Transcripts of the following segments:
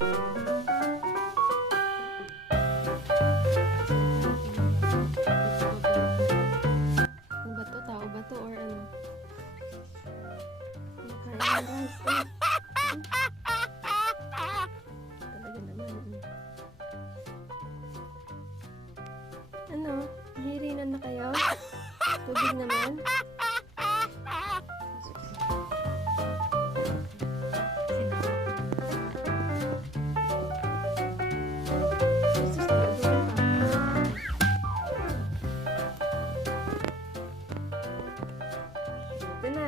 Ano ba to? Tao ba to or ano? Makain guys. Talaga naman. Ano? Hihirinan na kayo? Tubig naman? Ito na.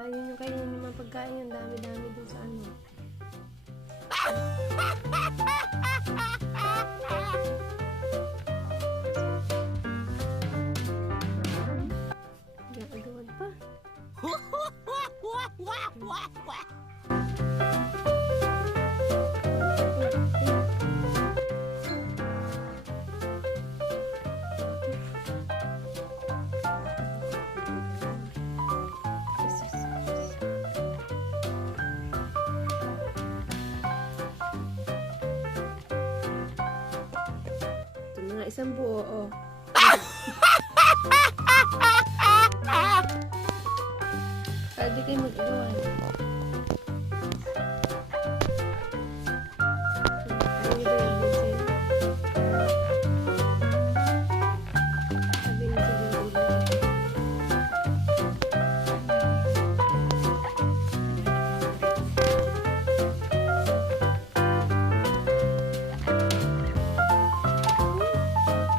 Ayun yung kainin yung mga pagkain. Ang dami-dami dun sa ano. Gagawin pa. Ito na nga, isang buo, oh. Pwede kayo mag-iwan. Sabi ni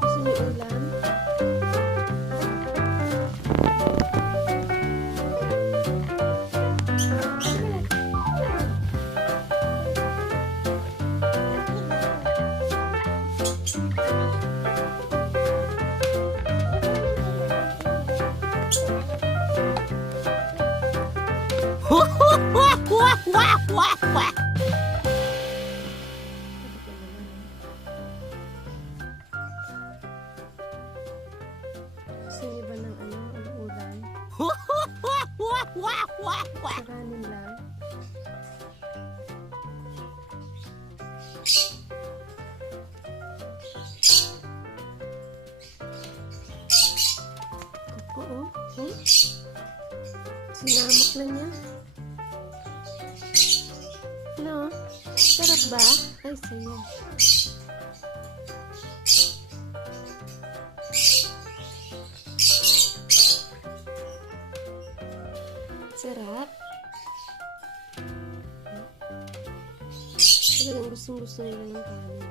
gusto niyo ulam? Gusto niyo ba ng ano, ang ulam? Sa kanin lang. Oo. Oh. Sinamok na niya. Ano? Sarap ba? Ay, saya. Sarap. Talagang gustong-gusto nila ng kanin.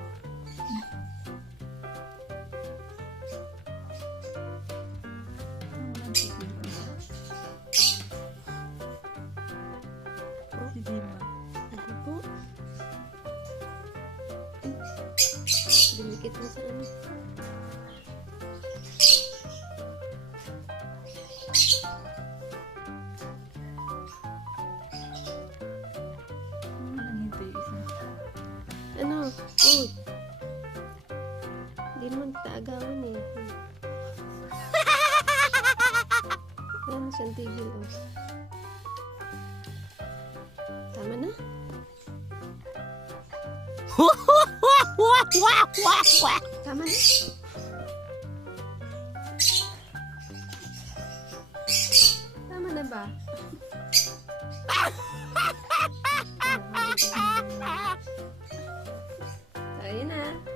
Ako po. Dinikit mo sa ano. Ano? Oh. Hindi naman taagawan eh. Ayan siyang tigil oh. Tama na? Tama na? Tama na ba? Ayun na.